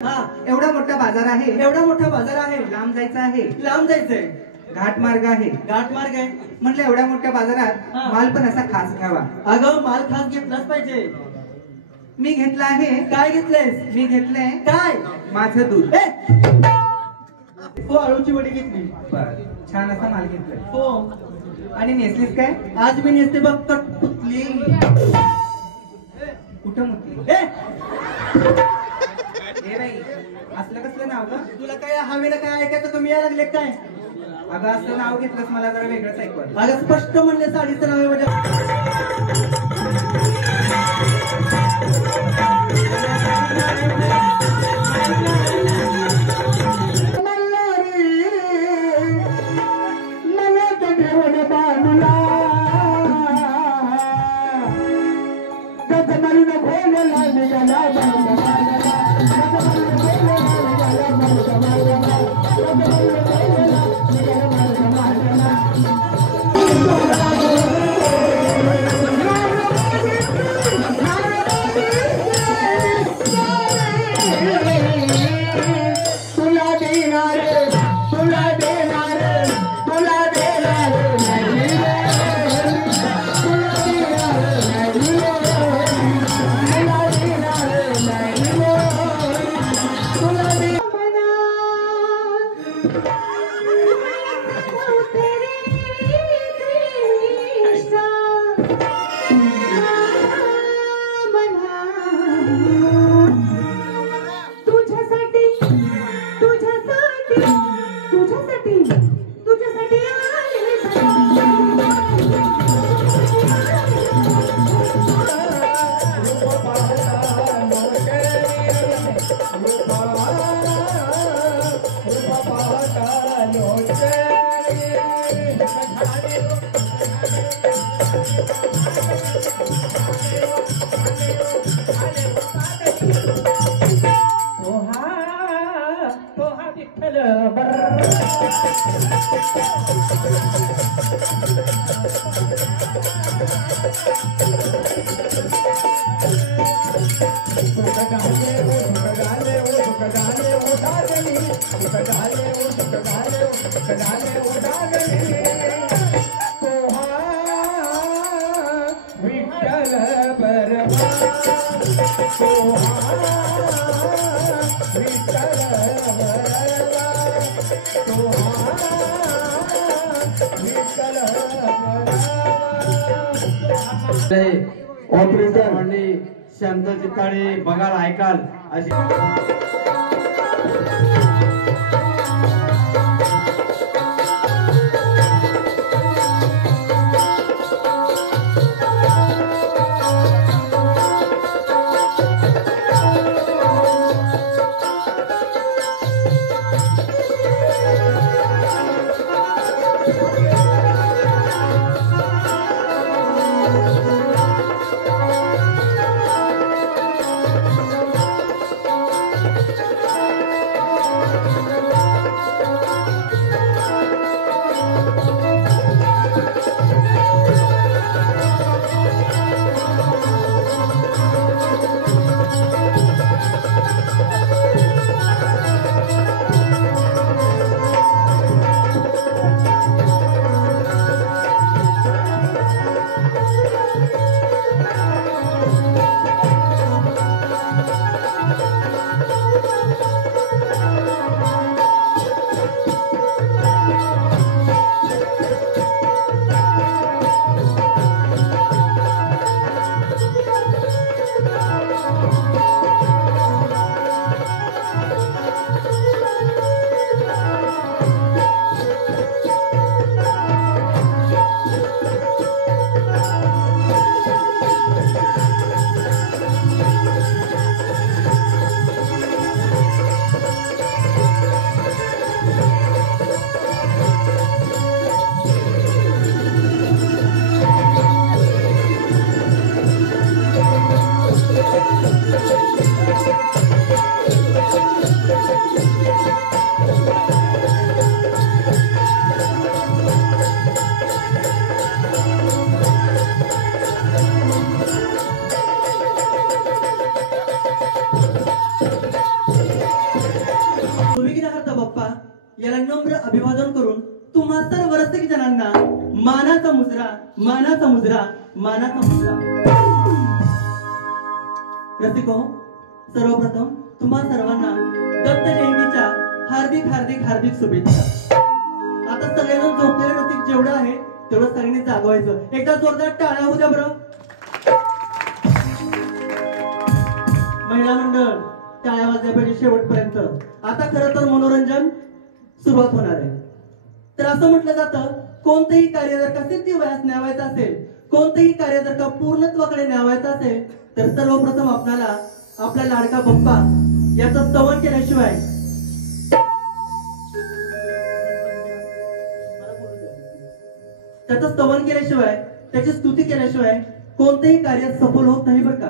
हा एवढा मोठा बाजार आहे, एवढा मोठा बाजार आहे, लांब जायचं आहे, लांब जायचंय, घाट मार्ग आहे. घाट मार्ग आहे. म्हटलं एवढ्या मोठ्या बाजारात हा. माल पण असा खास घ्यावा. अगं माल खास घेतलाच पाहिजे. मी घेतला आहे. काय घेतलंयस? मी घेतलंय काय? माझं दूध. हो आळूची वडी घेतली. बर, छान असा माल घेतलाय. हो. आणि नेसलीस काय? आज मी नेसते बघ कटपुतली. कुठं मुतली? ए बाई, असलं कसलं नाव ग? तुला काय हवे ना काय ऐकायचं तुम्ही यायला लागले काय? अगं असं नाव घेतलंस मला जरा वेगळंच ऐकवलं. अगं स्पष्ट म्हणले साडीचं नाव आहे माझ्या. ऑपरेटर आणि शांत चित्ताळे बघाल ऐकाल अशी बाप्पा याला नम्र अभिवादन करून तुम्हा सर्व रसिक जणांना मानाचा मुजरा मानाचा मुजरा मानाचा मुजरा. रसिको, सर्वप्रथम तुम्हा सर्वांना दत्त जयंतीच्या हार्दिक हार्दिक हार्दिक शुभेच्छा. आता सगळेजण झोपलेले रसिक जेवढं आहे तेवढं सगळ्यांनी जागवायचं. एकदा जोरदार टाळ्या होऊ द्या बरं. महिला मंडळ टाळ्या वाजल्या पाहिजे शेवटपर्यंत. आता खरं तर मनोरंजन सुरुवात होणार आहे. तर असं म्हटलं जातं, कोणतंही कार्य जर का सिद्धीवयास न्यावायचं असेल, कोणतंही कार्य जर का पूर्णत्वाकडे न्यावायचं असेल, तर सर्वप्रथम आपल्याला आपला लाडका बाप्पा याचं स्तवन केल्याशिवाय त्याचं स्तवन केल्याशिवाय त्याची स्तुती केल्याशिवाय कोणतेही कार्य सफल होत नाही बरं का.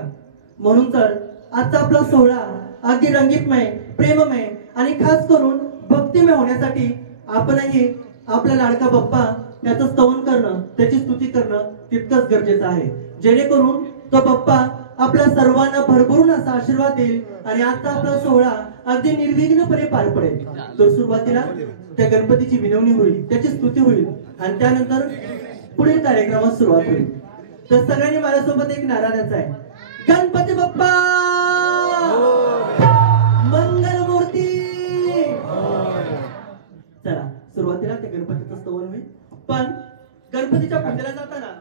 म्हणून तर आजचा आपला सोहळा अगदी रंगीतमय, प्रेममय आणि खास करून भक्तिमय होण्यासाठी आपणही आपला लाडका बाप्पा याचं स्तवन करणं, त्याची स्तुती करणं तितकंच गरजेचं आहे, जेणेकरून तो बाप्पा आपल्या सर्वांना भरभरून असा आशीर्वाद देईल आणि आजचा आपला सोहळा अगदी निर्विघ्नपणे पार पडेल. तर सुरुवातीला त्या गणपतीची विनवणी होईल, त्याची स्तुती होईल आणि त्यानंतर पुढील कार्यक्रमात सुरुवात होईल. तर सगळ्यांनी माझ्यासोबत एक नारा द्यायचा आहे, गणपती बाप्पा मंगलमूर्ती. चला सुरुवातीला त्या गणपतीचं स्तवन होईल. पण गणपतीच्या पूजेला जाताना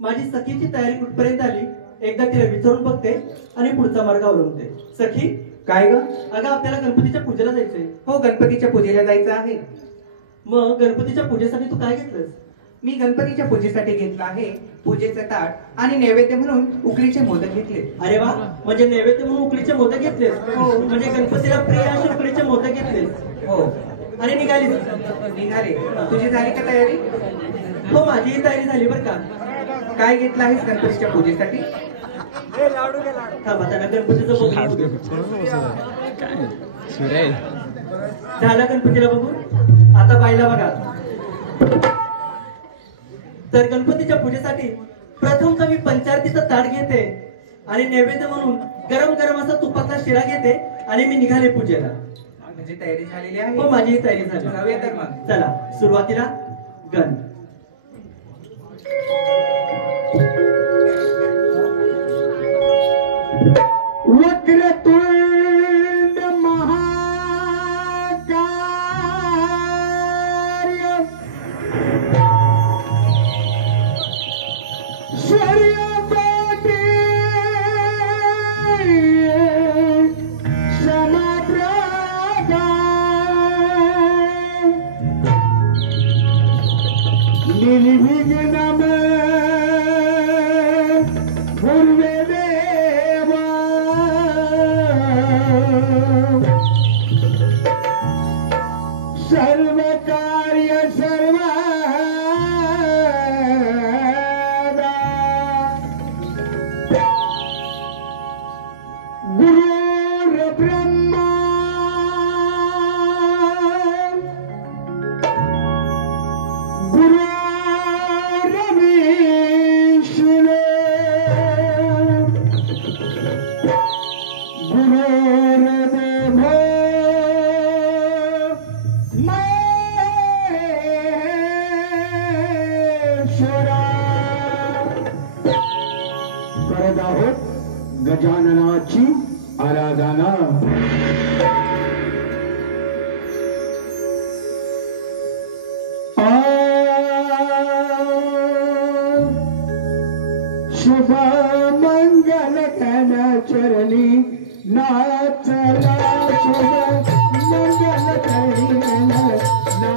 माझी सखीची तयारी कुठपर्यंत आली एकदा तिला विचारून बघते आणि पुढचा मार्ग अवलंबते. सखी, काय ग? अगं आपल्याला गणपतीच्या पूजेला जायचंय. हो, गणपतीच्या पूजेला जायचं आहे. मग गणपतीच्या पूजेसाठी तू काय घेतलंस? मी गणपतीच्या पूजेसाठी घेतला आहे पूजेचं ताट आणि नैवेद्य म्हणून उकडीचे मोदक घेतले. अरे वा, म्हणजे नैवेद्य म्हणून उकडीचे मोदक घेतलेस? हो, म्हणजे गणपतीला प्रिय असे उकडीचे मोदक घेतलेस? हो. आणि निघाली? निघाले. तुझी झाली का तयारी? हो, माझीही तयारी झाली बरं का. काय घेतलं आहेस गणपतीच्या पूजेसाठी? थांबा, त्याला गणपतीचं बघून झालं. गणपतीला बघून आता बाईला बघा. तर गणपतीच्या पूजेसाठी प्रथम तर मी पंचारतीचं ताट घेते आणि नैवेद्य म्हणून गरम गरम असा तुपातला शिरा घेते आणि मी निघाले पूजेला. म्हणजे तयारी झालेली आहे? हो, माझी तयारी झाली. जाऊया तर मग. चला सुरुवातीला गण. वक्रतुंड महाकाय सूर्यकोटि समप्रभा निर्विघ्नं कुर्वे देवा. सर्व कार्य सर्वदा गुरुर्ब्रह्मा गुरुर्विष्णु गुरुर्देवो महेश्वरा. करत आहोत गजाननाची आराधना. शुभ मंगल घन चरणी नाचला. शुभ मंगल चरणी नाचला.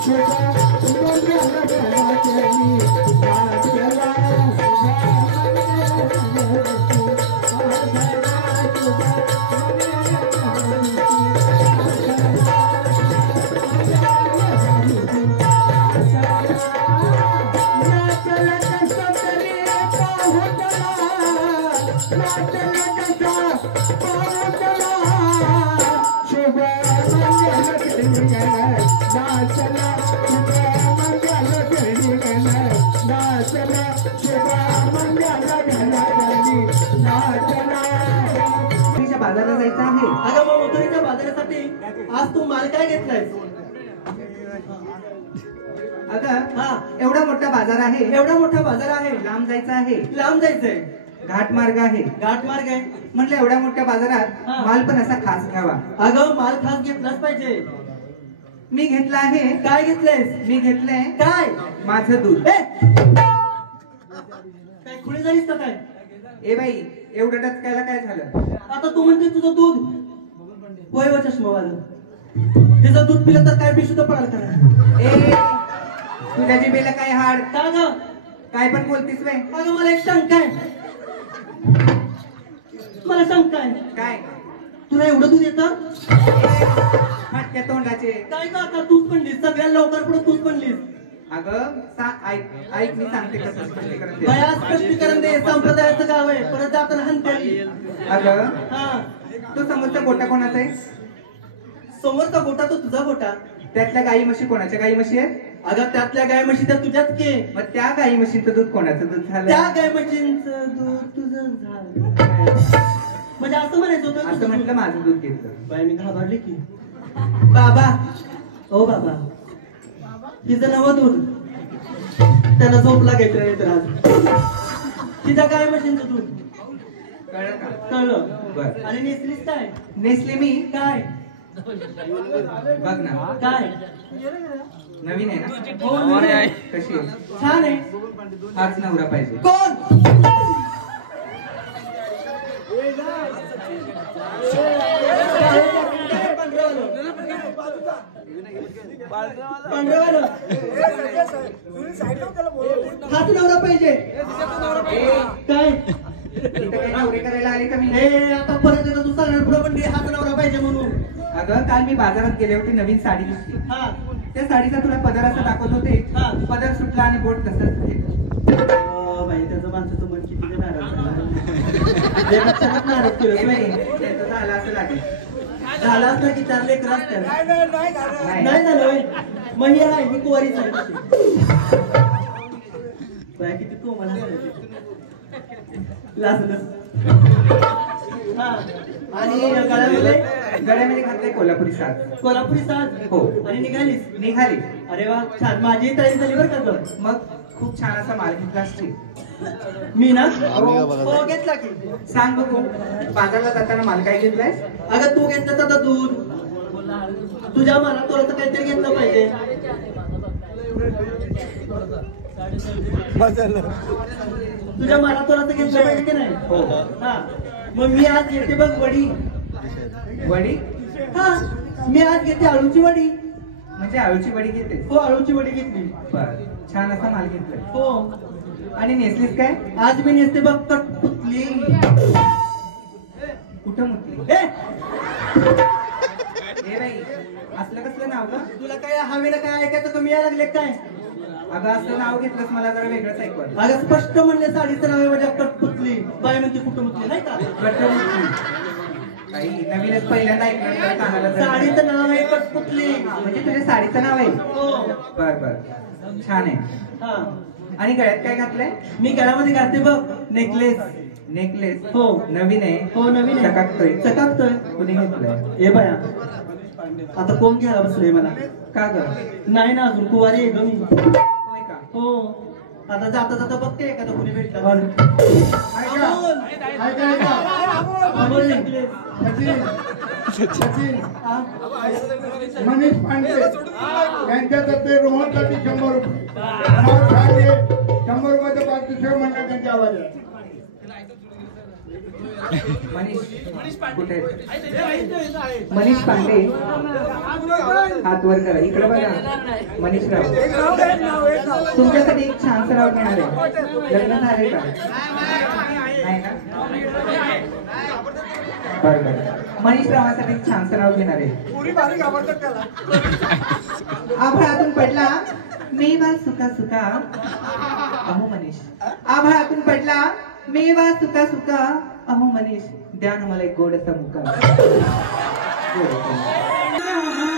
शुभ मंगल घन चरणी नाचला. कवतरीच्या बाजारासाठी आज तू माल काय घेतलाय? अगं हा, एवढा मोठा बाजार आहे, एवढा मोठा बाजार आहे, लांब जायचं आहे, लांब जायचंय, घाट मार्ग आहे. घाट मार्ग आहे. म्हटलं एवढ्या मोठ्या बाजारात हा. माल पण असा खास घ्यावा. अगं माल खास घेतलाच पाहिजे. मी घेतला आहे. काय घेतलंयस? मी घेतलंय काय? माझं दूध. ए! काय खुणी झालीस का काय? ए बाई, एवढं टचकायला काय झालं? आता तू म्हणते तुझं दूध वय व चष्मावालं, तिचं दूध पिलं तर काय बेशुद्ध पडाल का? ए, तुझ्या जिभेला काय हाड? का ग? काय पण बोलतीस वे? अगं मला एक शंका आहे, मला शंका आहे. काय? तुला एवढं दूध येतं? फाटक्या तोंडाचे. काय का आता तूच म्हणलीस, सगळ्या लवकर पुढे तूच म्हणलीस. अगं ऐक मी सांगते कसं स्पष्टीकरण दे. बया स्पष्टीकरण दे, संप्रदायाचं गाव आहे, परत जाताना हनते. अगं हा, तू समोरचा गोटा कोणाचा आहे? समोरचा गोटा तो तुझा गोटा. त्यातल्या गाई म्हशी कोणाच्या गाई म्हशी आहेत? अगं त्यातल्या गाय म्हशी त्या तुझ्याच के. मग त्या गाई म्हशीचं दूध कोणाचं दूध झालं? त्या गाय म्हशींचं दूध तुझं झालं. म्हणजे असं म्हणायचं होतं असं तुझं म्हटलं दूध. माझं दूध घेतलं. बाई मी घाबरले की. बाबा, ओ बाबा, तिचं नवं दूध त्याला झोप लागायचं नाही तर आज तिच्या गाय म्हशींचं दूध. कळलं का? कळलं. बरं. आणि नेसलीस काय? नेसले मी. काय बघ ना, काय नवीन आहे ना? हो, नवीन आहे. कशी आहे? छान आहे. हाच नवरा पाहिजे. कोण? पांढरवालं. हाच नवरा पाहिजे. काय? इथं काही नवरे करायला आले का मी? हे आता परत येतो तू सांगणार पुढे पण हाच नवरा पाहिजे म्हणून. अगं काल मी बाजारात गेले होते, नवीन साडी दिसली. हा, त्या साडीचा तुला पदर असं दाखवत होते. हा. पदर सुटला आणि बोट तसंच राहिलं. बाई त्याचं माणसाचं मन किती नाराज झालं. एका क्षणात नाराज केलं. ए बाई, त्याचं झालं असं लागेल. झाला असता की चार लेकरं असत्या. नाही. नाही झालं होय. मग ही आहे ही कुवारीच आहे तशी. बाई किती तो मला लाजलं. हा, आणि गळ्यामध्ये घातलंय कोल्हापुरी साज. कोल्हापुरी साज. हो. आणि निघालीस? निघाली. अरे वा, छान. माझी तयारी झाली बरं का गं. मग खूप छान असा माल घेतला असते. मी ना हो घेतला की. सांग बघू, बाजारला जाताना माल काय घेतलाय? अगं तू घेतलं आता दूध, तुझ्या मनात तुला तर काहीतरी घेतलं पाहिजे. तुझ्या मनात तुला तर घेतलं पाहिजे की नाही? हो. हा, मग मी आज घेते बघ वडी. वडी? हा, मी आज घेते आळूची वडी. म्हणजे आळूची वडी घेते? हो, आळूची वडी घेतली. बर, छान असा माल घेतलाय. हो, आणि नेसलीस काय? आज मी नेसते बघ कटपुतली. कुठं मुतली? ए, ए बाई, असलं कसलं नाव ग? तुला काय हवेला काय ऐकायचं कमी यायला लागले काय? अगं असं नाव घेतलंस मला जरा वेगळंच ऐकू आलं. अगं स्पष्ट म्हणले साडीचं नाव आहे माझ्या कटपुतली. बाय म्हणते कुठं मुतली नाही का? काही नवीनच पहिल्यांदा ऐकलं तर कानाला जरा- साडीचं नाव आहे कटपुतली. म्हणजे तुझ्या साडीचं नाव आहे? हो. बर बर, छान आहे. हा, आणि गळ्यात काय घातलंय? मी गळ्यामध्ये घालते बघ नेकलेस. नेकलेस? हो. नवीन आहे? हो, नवीन आहे. चकाकतोय? चकाकतोय. कुणी घेतलंय? ए बाया, आता कोण घ्यायला बसलोय मला? का ग? नाही ना, अजून कुवारी आहे ग मी. होय का? हो, आता जाता जाता बघते एखादा कुणी भेटला. ऐका, अमोल नेकलेस. सचिन, हा? मनीष पांडे यांच्यातर्फे रोहनसाठी 100 रुपये. नाव सांगे, 100 रुपयाचं पाच दुसरं म्हणणं त्यांच्या आवाज आहे. मनीष कुठे आहेत? मनीष पांडे, हात वर करा. इकडे बघा. मनीष राव, तुमच्यासाठी एक छानसं नाव घेणार आहे. लग्न झाले का? नाही ना? बरं बरं. मनीष रावासाठी एक छानसं नाव घेणार आहे. आभाळातून पडला मेवा सुका सुका. अहो मनीष, आभाळातून पडला मेवा सुका सुका. अहो मनीष, द्या ना मला एक गोड असा मुका. गोड असा मुका.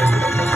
रे